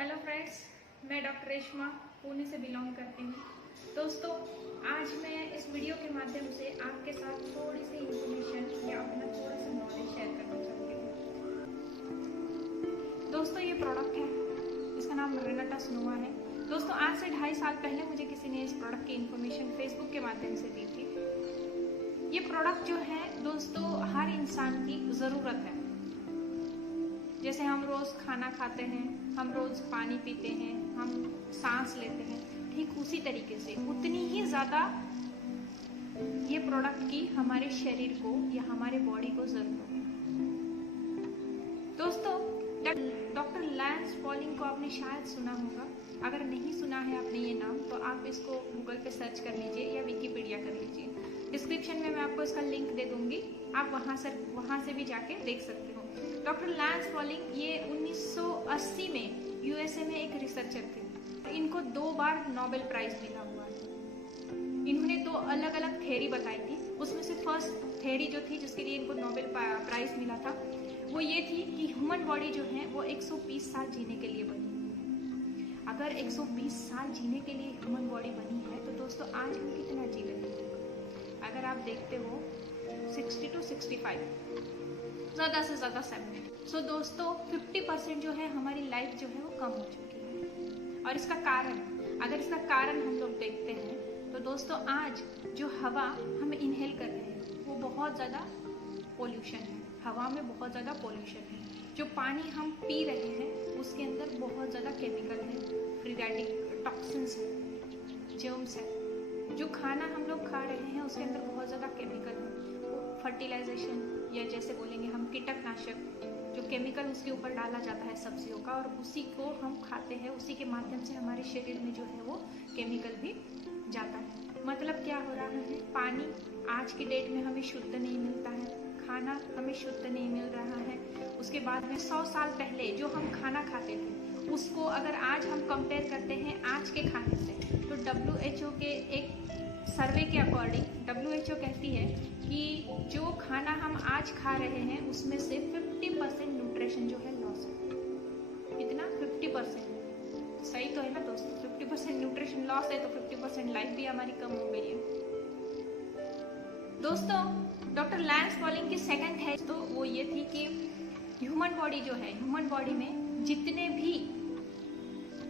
Hello friends, मैं doctor Reshma Pune से belong करती हूँ। दोस्तों, आज मैं इस वीडियो के माध्यम से आपके साथ थोड़ी सी इंफॉर्मेशन या अपना थोड़ा सा नॉलेज शेयर करना चाहती हूँ। दोस्तों, ये प्रोडक्ट है, इसका नाम रेनाटा स्नोवा है। दोस्तों, आज से 2.5 साल पहले मुझे किसी ने इस प्रोडक्ट की इंफॉर्मेशन फेसबुक के माध्यम से दी थी। ये प्रोडक्ट जो है दोस्तों, हर इंसान की ज़रूरत है। जैसे हम रोज खाना खाते हैं, हम रोज पानी पीते हैं, हम सांस लेते हैं, ठीक उसी तरीके से उतनी ही ज्यादा ये प्रोडक्ट की हमारे शरीर को या हमारे बॉडी को जरूरत है। दोस्तों, डॉक्टर लैंस पॉलिंग को आपने शायद सुना होगा। अगर नहीं सुना है आपने ये नाम, तो आप इसको गूगल पे सर्च कर लीजिए या विकिपीडिया कर लीजिए। डिस्क्रिप्शन में मैं आपको इसका लिंक दे दूंगी, आप वहां से भी जाके देख सकते हो। डॉक्टर लैंस पॉलिंग ये 1980 में यूएसए में एक रिसर्चर थे। इनको 2 बार नोबेल प्राइज मिला हुआ है। इन्होंने 2 अलग अलग थ्योरी बताई थी। उसमें से फर्स्ट थ्योरी जो थी जिसके लिए इनको नोबेल प्राइज मिला था, वो ये थी कि ह्यूमन बॉडी जो है वो 120 साल जीने के लिए बनी। अगर 120 साल जीने के लिए ह्यूमन बॉडी बनी है तो दोस्तों आज हम कितना जी रहे हैं? अगर आप देखते हो 60 to 65, ज़्यादा से ज़्यादा 70। सो दोस्तों 50% जो है हमारी लाइफ जो है वो कम हो चुकी है। और इसका कारण, अगर इसका कारण हम लोग देखते हैं तो दोस्तों आज जो हवा हम इनहेल कर रहे हैं वो बहुत ज़्यादा पोल्यूशन है। हवा में बहुत ज़्यादा पोल्यूशन है। जो पानी हम पी रहे हैं उसके अंदर बहुत ज़्यादा केमिकल है, फ्री रेडिकल टॉक्सिन्स है, जर्म्स है। जो खाना हम लोग खा रहे हैं उसके अंदर बहुत ज़्यादा केमिकल है। फर्टिलाइजेशन या जैसे बोलेंगे हम कीटनाशक, जो केमिकल उसके ऊपर डाला जाता है सब्जियों का, और उसी को हम खाते हैं। उसी के माध्यम से हमारे शरीर में जो है वो केमिकल भी जाता है। मतलब क्या हो रहा है, पानी आज की डेट में हमें शुद्ध नहीं मिलता है, खाना हमें शुद्ध नहीं मिल रहा है। उसके बाद में 100 साल पहले जो हम खाना खाते थे उसको अगर आज हम कंपेयर करते हैं आज के खाने से, तो WHO के एक सर्वे के अकॉर्डिंग WHO कहती है कि जो खाना हम आज खा रहे हैं उसमें से 50% न्यूट्रिशन जो है लॉस है। इतना 50%, सही तो है ना दोस्तों? 50% न्यूट्रिशन लॉस है तो 50% लाइफ भी हमारी कम हो गई है। दोस्तों, डॉक्टर लैंस पॉलिंग की सेकंड है तो वो ये थी कि ह्यूमन बॉडी जो है, ह्यूमन बॉडी में जितने भी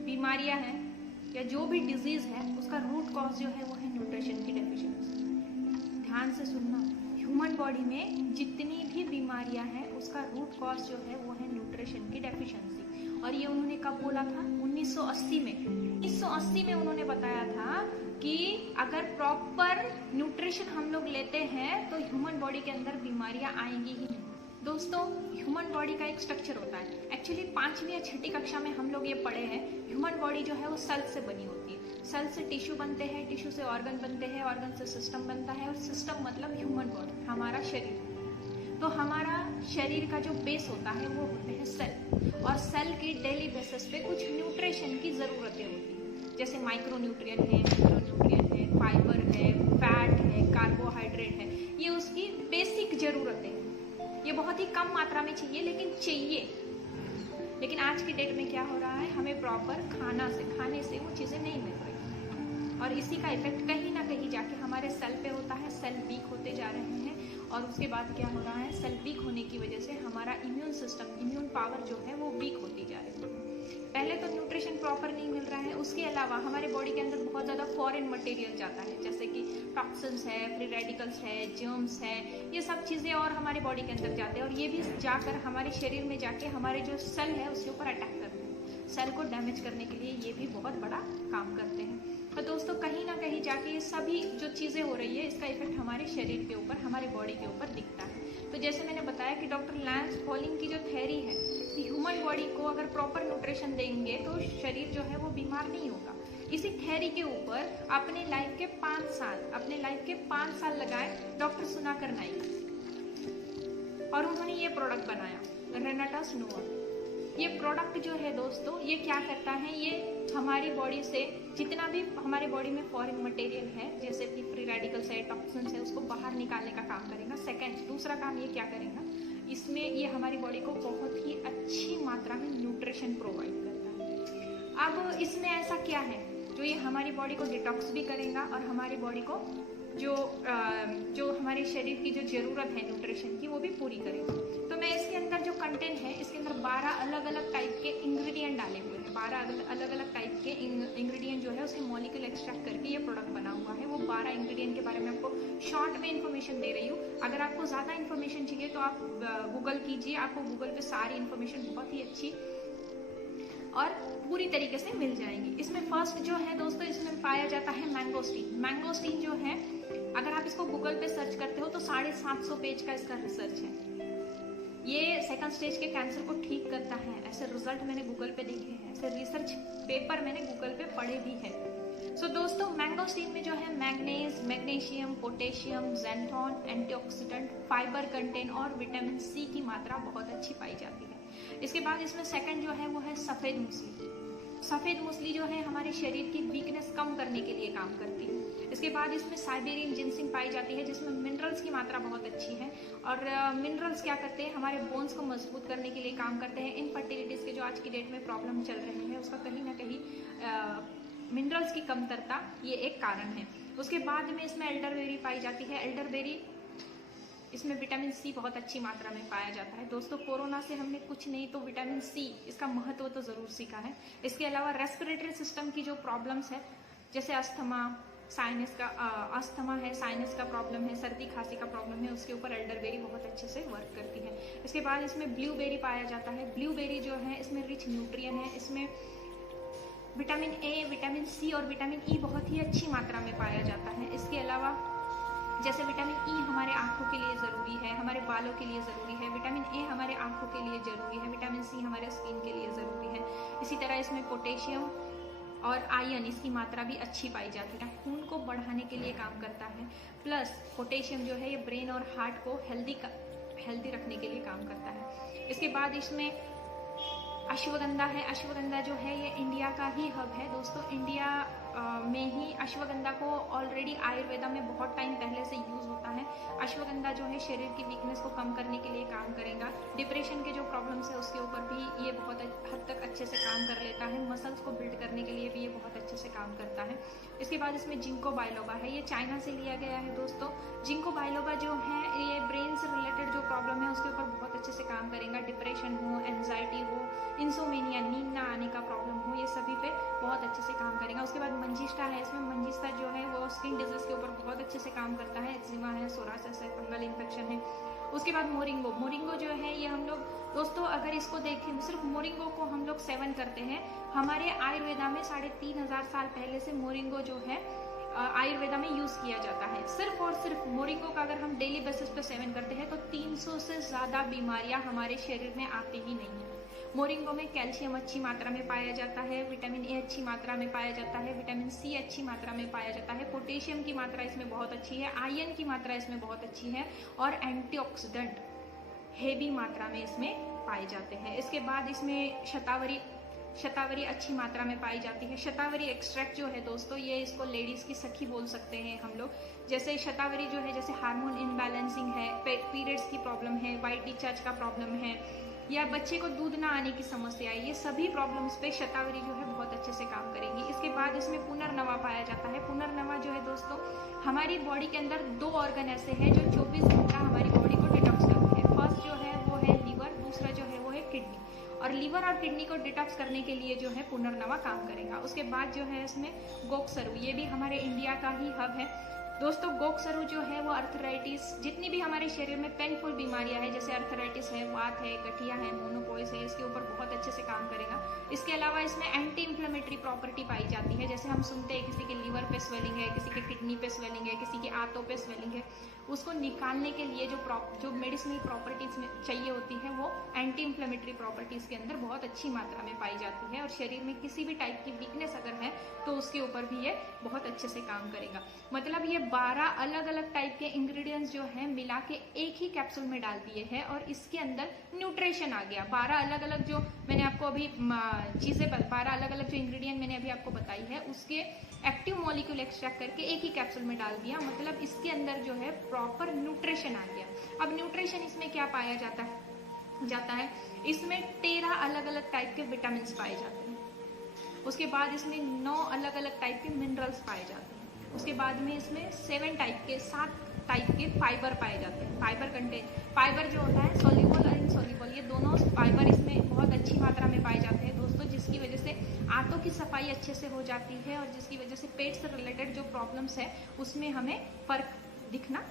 बीमारियां हैं या जो भी डिजीज है उसका रूट कॉज जो है वो है न्यूट्रिशन की डेफिशिएंसी। ध्यान से सुनना, ह्यूमन बॉडी में जितनी भी बीमारियां हैं उसका रूट कॉज जो है वो है न्यूट्रिशन की डेफिशिएंसी। और ये उन्होंने कब बोला था? 1980 में। 1980 में उन्होंने बताया था कि अगर प्रॉपर न्यूट्रिशन हम लोग लेते हैं तो ह्यूमन बॉडी के अंदर बीमारियां आएंगी ही नहीं। दोस्तों, ह्यूमन बॉडी का एक स्ट्रक्चर होता है। एक्चुअली 5वीं या 6ठी कक्षा में हम लोग ये पढ़े हैं, ह्यूमन बॉडी जो है वो सेल से बनी होती है। सेल से टिश्यू बनते हैं, टिश्यू से ऑर्गन बनते हैं, ऑर्गन से सिस्टम बनता है, और सिस्टम मतलब ह्यूमन बॉडी, हमारा शरीर। तो हमारा शरीर का जो बेस होता है वो होते हैं सेल, और सेल की डेली बेसिस पे कुछ न्यूट्रिशन की जरूरतें होती है। जैसे माइक्रो न्यूट्रिएंट है, है, फाइबर है, फैट है, कार्बोहाइड्रेट है, ये उसकी बेसिक जरूरतें हैं। ये बहुत ही कम मात्रा में चाहिए, लेकिन चाहिए। लेकिन आज की डेट में क्या हो रहा है, हमें प्रॉपर खाने से वो चीजें नहीं मिल रही, और इसी का इफेक्ट कहीं ना कहीं जाके हमारे सेल पे होता है। सेल वीक होते जा रहे हैं, और उसके बाद क्या हो रहा है, सेल वीक होने की वजह से हमारा इम्यून सिस्टम, इम्यून पावर जो है वो वीक होती जा रही है। पहले तो न्यूट्रिशन प्रॉपर नहीं मिल रहा है, उसके अलावा हमारे बॉडी के अंदर बहुत ज़्यादा फॉरेन मटेरियल जाता है, जैसे कि टॉक्सिन्स है, फ्री रेडिकल्स है, जर्म्स है, ये सब चीज़ें और हमारे बॉडी के अंदर जाते हैं, और ये भी जाकर हमारे शरीर में जाके हमारे जो सेल है उसके ऊपर अटैक करते हैं। सेल को डैमेज करने के लिए ये भी बहुत बड़ा काम करते हैं। तो दोस्तों, कहीं ना कहीं जाके ये सभी जो चीज़ें हो रही है इसका इफेक्ट हमारे शरीर के ऊपर, हमारे बॉडी के ऊपर दिखता है। तो जैसे मैंने बताया कि डॉक्टर लैंस पॉलिंग की जो थ्योरी है कि ह्यूमन बॉडी को अगर प्रॉपर न्यूट्रिशन देंगे तो शरीर जो है वो बीमार नहीं होगा। इसी थ्योरी के ऊपर अपने लाइफ के 5 साल लगाए डॉक्टर सुनाकर नाइक, और उन्होंने ये प्रोडक्ट बनाया, रेनाटा स्नोवा। ये प्रोडक्ट जो है दोस्तों, ये क्या करता है, ये हमारी बॉडी से जितना भी हमारे बॉडी में फॉरेन मटेरियल है, जैसे कि फ्री रेडिकल्स है, टॉक्सिन्स है, उसको बाहर निकालने का काम करेगा। दूसरा काम ये क्या करेगा, इसमें ये हमारी बॉडी को बहुत ही अच्छी मात्रा में न्यूट्रिशन प्रोवाइड करता है। अब इसमें ऐसा क्या है जो ये हमारी बॉडी को डिटॉक्स भी करेगा और हमारी बॉडी को जो हमारे शरीर की जो जरूरत है न्यूट्रिशन की वो भी पूरी करेगा। तो मैं इसके अंदर जो कंटेंट है, इसके अंदर 12 अलग अलग टाइप के इंग्रेडिएंट डाले हुए हैं। 12 अलग अलग टाइप के इंग्रेडिएंट जो है उसके मॉलिक्यूल एक्सट्रैक्ट करके ये प्रोडक्ट बना हुआ है। वो 12 इंग्रेडिएंट के बारे में आपको शॉर्ट में इन्फॉर्मेशन दे रही हूँ। अगर आपको ज़्यादा इन्फॉर्मेशन चाहिए तो आप गूगल कीजिए, आपको गूगल पे सारी इन्फॉर्मेशन बहुत ही अच्छी और पूरी तरीके से मिल जाएंगी। इसमें फर्स्ट जो है दोस्तों, इसमें पाया जाता है मैंगोस्टीन। मैंगोस्टीन जो है अगर आप इसको गूगल पे सर्च करते हो तो 750 पेज का इसका रिसर्च है। ये सेकंड स्टेज के कैंसर को ठीक करता है, ऐसे रिजल्ट मैंने गूगल पे देखे हैं, ऐसे रिसर्च पेपर मैंने गूगल पे पढ़े भी हैं। सो दोस्तों मैंगोस्टीन में जो है manganese, magnesium, potassium, xanthone, antioxidant, fibre content और विटामिन सी की मात्रा बहुत अच्छी पाई जाती है। इसके बाद इसमें सेकंड जो है वो है सफ़ेद मूसली। सफ़ेद मूसली जो है हमारे शरीर की वीकनेस कम करने के लिए काम करती है। इसके बाद इसमें साइबेरियन जिंसिंग पाई जाती है जिसमें मिनरल्स की मात्रा बहुत अच्छी है। और मिनरल्स क्या करते हैं, हमारे बोन्स को मजबूत करने के लिए काम करते हैं। इनफर्टिलिटीज़ के जो आज की डेट में प्रॉब्लम चल रही है उसका कहीं ना कहीं मिनरल्स की कमतरता ये एक कारण है। उसके बाद में इसमें एल्डरबेरी पाई जाती है। एल्डरबेरी, इसमें विटामिन सी बहुत अच्छी मात्रा में पाया जाता है। दोस्तों कोरोना से हमने कुछ नहीं तो विटामिन सी इसका महत्व तो ज़रूर सीखा है। इसके अलावा रेस्पिरेटरी सिस्टम की जो प्रॉब्लम्स है जैसे अस्थमा, साइनस का अस्थमा है, साइनस का प्रॉब्लम है, सर्दी खांसी का प्रॉब्लम है, उसके ऊपर एल्डरबेरी बहुत अच्छे से वर्क करती है। इसके बाद इसमें ब्लूबेरी पाया जाता है। ब्लूबेरी जो है इसमें रिच न्यूट्रिएंट है। इसमें विटामिन ए, विटामिन सी और विटामिन ई बहुत ही अच्छी मात्रा में पाया जाता है। इसके अलावा जैसे विटामिन ई हमारे आंखों के लिए ज़रूरी है, हमारे बालों के लिए ज़रूरी है, विटामिन ए हमारे आंखों के लिए ज़रूरी है, विटामिन सी हमारे स्किन के लिए ज़रूरी है। इसी तरह इसमें पोटेशियम और आयरन इसकी मात्रा भी अच्छी पाई जाती है। खून को बढ़ाने के लिए काम करता है। प्लस पोटेशियम जो है ये ब्रेन और हार्ट को हेल्दी रखने के लिए काम करता है। इसके बाद इसमें अश्वगंधा है। अश्वगंधा जो है ये इंडिया का ही हब है दोस्तों। इंडिया में ही अश्वगंधा को ऑलरेडी आयुर्वेदा में बहुत टाइम पहले से यूज होता है। अश्वगंधा जो है शरीर की वीकनेस को कम करने के लिए काम करेगा। डिप्रेशन के जो प्रॉब्लम्स है उसके ऊपर भी ये बहुत हद तक अच्छे से काम कर लेता है। मसल्स को बिल्ड करने के लिए भी ये बहुत अच्छे से काम करता है। इसके बाद इसमें जिंको बाइलोबा है। ये चाइना से लिया गया है दोस्तों। जिंको बाइलोबा जो है ये ब्रेन से रिलेटेड जो प्रॉब्लम है उसके ऊपर बहुत अच्छे से काम करेगा। डिप्रेशन हो, एंजाइटी हो, इंसोमेनिया, नींद ना आने का प्रॉब्लम हो, ये सभी पे बहुत अच्छे से काम करेगा। उसके बाद मंजिष्ठा है। इसमें मंजिष्ठा जो है वो स्किन डिजीज के ऊपर बहुत अच्छे से काम करता है। एक्जिमा है, सोरासिस है, फंगल इन्फेक्शन है। उसके बाद मोरिंगो। मोरिंगो जो है ये हम लोग दोस्तों अगर इसको देखें, सिर्फ मोरिंगो को हम लोग सेवन करते हैं। हमारे आयुर्वेदा में 3500 साल पहले से मोरिंगो जो है आयुर्वेदा में यूज किया जाता है। सिर्फ और सिर्फ मोरिंगो का अगर हम डेली बेसिस पे सेवन करते हैं तो 300 से ज्यादा बीमारियां हमारे शरीर में आती ही नहीं है। मोरिंगो में कैल्शियम अच्छी मात्रा में पाया जाता है, विटामिन ए अच्छी मात्रा में पाया जाता है, विटामिन सी अच्छी मात्रा में पाया जाता है, पोटेशियम की मात्रा इसमें बहुत अच्छी है, आयरन की मात्रा इसमें बहुत अच्छी है और एंटीऑक्सीडेंट हेवी मात्रा में इसमें पाए जाते हैं। इसके बाद इसमें शतावरी अच्छी मात्रा में पाई जाती है। शतावरी एक्सट्रैक्ट जो है दोस्तों ये इसको लेडीज की सखी बोल सकते हैं हम लोग। जैसे शतावरी जो है जैसे हार्मोन इनबैलेंसिंग है, पीरियड्स की प्रॉब्लम है, वाइट डिस्चार्ज का प्रॉब्लम है या बच्चे को दूध ना आने की समस्या है, ये सभी प्रॉब्लम्स पे शतावरी जो है बहुत अच्छे से काम करेगी। इसके बाद इसमें पुनर्नवा पाया जाता है। पुनर्नवा जो है दोस्तों हमारी बॉडी के अंदर 2 ऑर्गन ऐसे हैं जो 24 घंटा हमारी बॉडी को डिटॉक्स करते हैं। फर्स्ट जो है वो है लीवर, दूसरा जो है वो है किडनी। और लीवर और किडनी को डिटॉक्स करने के लिए जो है पुनर्नवा काम करेगा। उसके बाद जो है इसमें गोकसरू, ये भी हमारे इंडिया का ही हब है दोस्तों। गोकसरू जो है वो अर्थराइटिस, जितनी भी हमारे शरीर में पेनफुल बीमारियां हैं जैसे अर्थराइटिस है, वात है, गठिया है, मोनोपॉइस है, इसके ऊपर बहुत अच्छे से काम करेगा। इसके अलावा इसमें एंटी इंफ्लेमेटरी प्रॉपर्टी पाई जाती है। जैसे हम सुनते हैं किसी के लीवर पे स्वेलिंग है, किसी के किडनी पे स्वेलिंग है, किसी के आंतों पे स्वेलिंग है, उसको निकालने के लिए जो मेडिसिनल प्रॉपर्टीज में चाहिए होती है वो एंटी इंफ्लेमेटरी प्रॉपर्टीज के अंदर बहुत अच्छी मात्रा में पाई जाती है। और शरीर में किसी भी टाइप की वीकनेस अगर है तो उसके ऊपर भी ये बहुत अच्छे से काम करेगा। मतलब ये 12 अलग अलग टाइप के इंग्रेडिएंट्स जो है मिला के एक ही कैप्सूल में डाल दिए हैं और इसके अंदर न्यूट्रिशन आ गया। 12 अलग अलग जो मैंने आपको अभी चीजें 12 अलग अलग जो इंग्रेडिएंट मैंने अभी आपको बताई है उसके एक्टिव मॉलिक्यूल एक्सट्रैक्ट करके एक ही कैप्सूल में डाल दिया। मतलब इसके अंदर जो है प्रॉपर न्यूट्रिशन आ गया। अब न्यूट्रिशन इसमें क्या पाया जाता है इसमें 13 अलग अलग टाइप के विटामिन पाए जाते हैं। उसके बाद इसमें 9 अलग अलग टाइप के मिनरल्स पाए जाते हैं। उसके बाद में इसमें 7 टाइप के फाइबर पाए जाते हैं। फाइबर जो होता है सोल्यूबल और इनसोल्यूबल, ये दोनों फाइबर इसमें बहुत अच्छी मात्रा में पाए जाते हैं दोस्तों, जिसकी वजह से आंतों की सफाई अच्छे से हो जाती है और जिसकी वजह से पेट से रिलेटेड जो प्रॉब्लम्स है उसमें हमें फर्क दिखना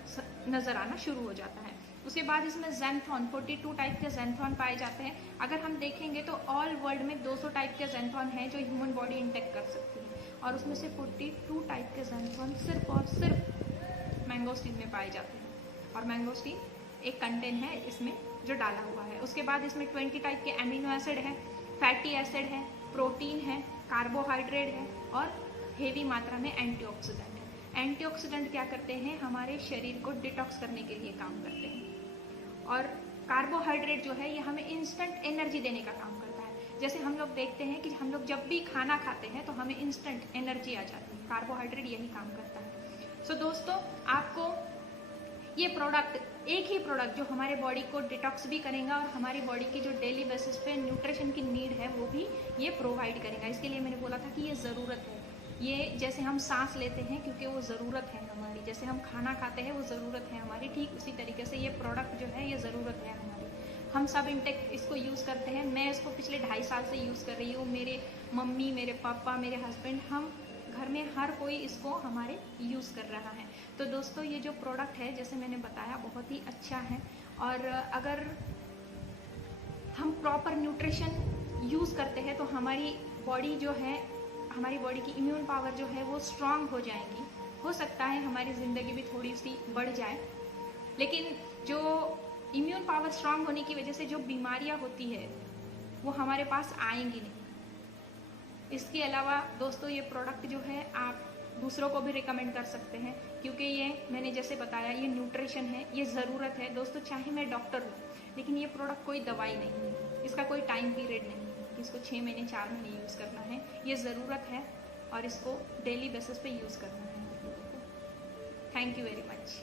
नजर आना शुरू हो जाता है। उसके बाद इसमें ज़ैंथोन 42 टाइप के ज़ैंथोन पाए जाते हैं। अगर हम देखेंगे तो ऑल वर्ल्ड में 200 टाइप के ज़ैंथोन हैं जो ह्यूमन बॉडी इंटेक्ट कर सकती है, और उसमें से 42 टाइप के ज़ैंथोन सिर्फ और सिर्फ मैंगोस्टीन में पाए जाते हैं, और मैंगोस्टीन एक कंटेंट है इसमें जो डाला हुआ है। उसके बाद इसमें 20 टाइप के एमिनो एसिड है, फैटी एसिड है, प्रोटीन है, कार्बोहाइड्रेट है और हेवी मात्रा में एंटीऑक्सीडेंट है। एंटीऑक्सीडेंट क्या करते हैं, हमारे शरीर को डिटॉक्स करने के लिए काम करते हैं, और कार्बोहाइड्रेट जो है ये हमें इंस्टेंट एनर्जी देने का काम करता है। जैसे हम लोग देखते हैं कि हम लोग जब भी खाना खाते हैं तो हमें इंस्टेंट एनर्जी आ जाती है, कार्बोहाइड्रेट यही काम करता है। सो दोस्तों, आपको ये प्रोडक्ट, एक ही प्रोडक्ट जो हमारे बॉडी को डिटॉक्स भी करेगा और हमारी बॉडी की जो डेली बेसिस पे न्यूट्रिशन की नीड है वो भी ये प्रोवाइड करेगा। इसके लिए मैंने बोला था कि ये ज़रूरत है। ये जैसे हम सांस लेते हैं क्योंकि वो ज़रूरत है हमारी, जैसे हम खाना खाते हैं वो ज़रूरत है हमारी, ठीक उसी तरीके से ये प्रोडक्ट जो है ये ज़रूरत है हमारी। हम सब इंटेक इसको यूज़ करते हैं। मैं इसको पिछले 2.5 साल से यूज़ कर रही हूँ। मेरे मम्मी, मेरे पापा, मेरे हस्बैंड, हम घर में हर कोई इसको हमारे यूज़ कर रहा है। तो दोस्तों, ये जो प्रोडक्ट है जैसे मैंने बताया बहुत ही अच्छा है, और अगर हम प्रॉपर न्यूट्रिशन यूज़ करते हैं तो हमारी बॉडी जो है, हमारी बॉडी की इम्यून पावर जो है वो स्ट्रांग हो जाएगी। हो सकता है हमारी ज़िंदगी भी थोड़ी सी बढ़ जाए, लेकिन जो इम्यून पावर स्ट्रांग होने की वजह से जो बीमारियां होती है वो हमारे पास आएंगी नहीं। इसके अलावा दोस्तों, ये प्रोडक्ट जो है आप दूसरों को भी रिकमेंड कर सकते हैं, क्योंकि ये मैंने जैसे बताया ये न्यूट्रिशन है, ये ज़रूरत है दोस्तों। चाहे मैं डॉक्टर हूँ, लेकिन ये प्रोडक्ट कोई दवाई नहीं है, इसका कोई टाइम पीरियड नहीं है कि इसको 6 महीने 4 महीने यूज़ करना है। ये ज़रूरत है और इसको डेली बेसिस पे यूज़ करना है। Thank you very much.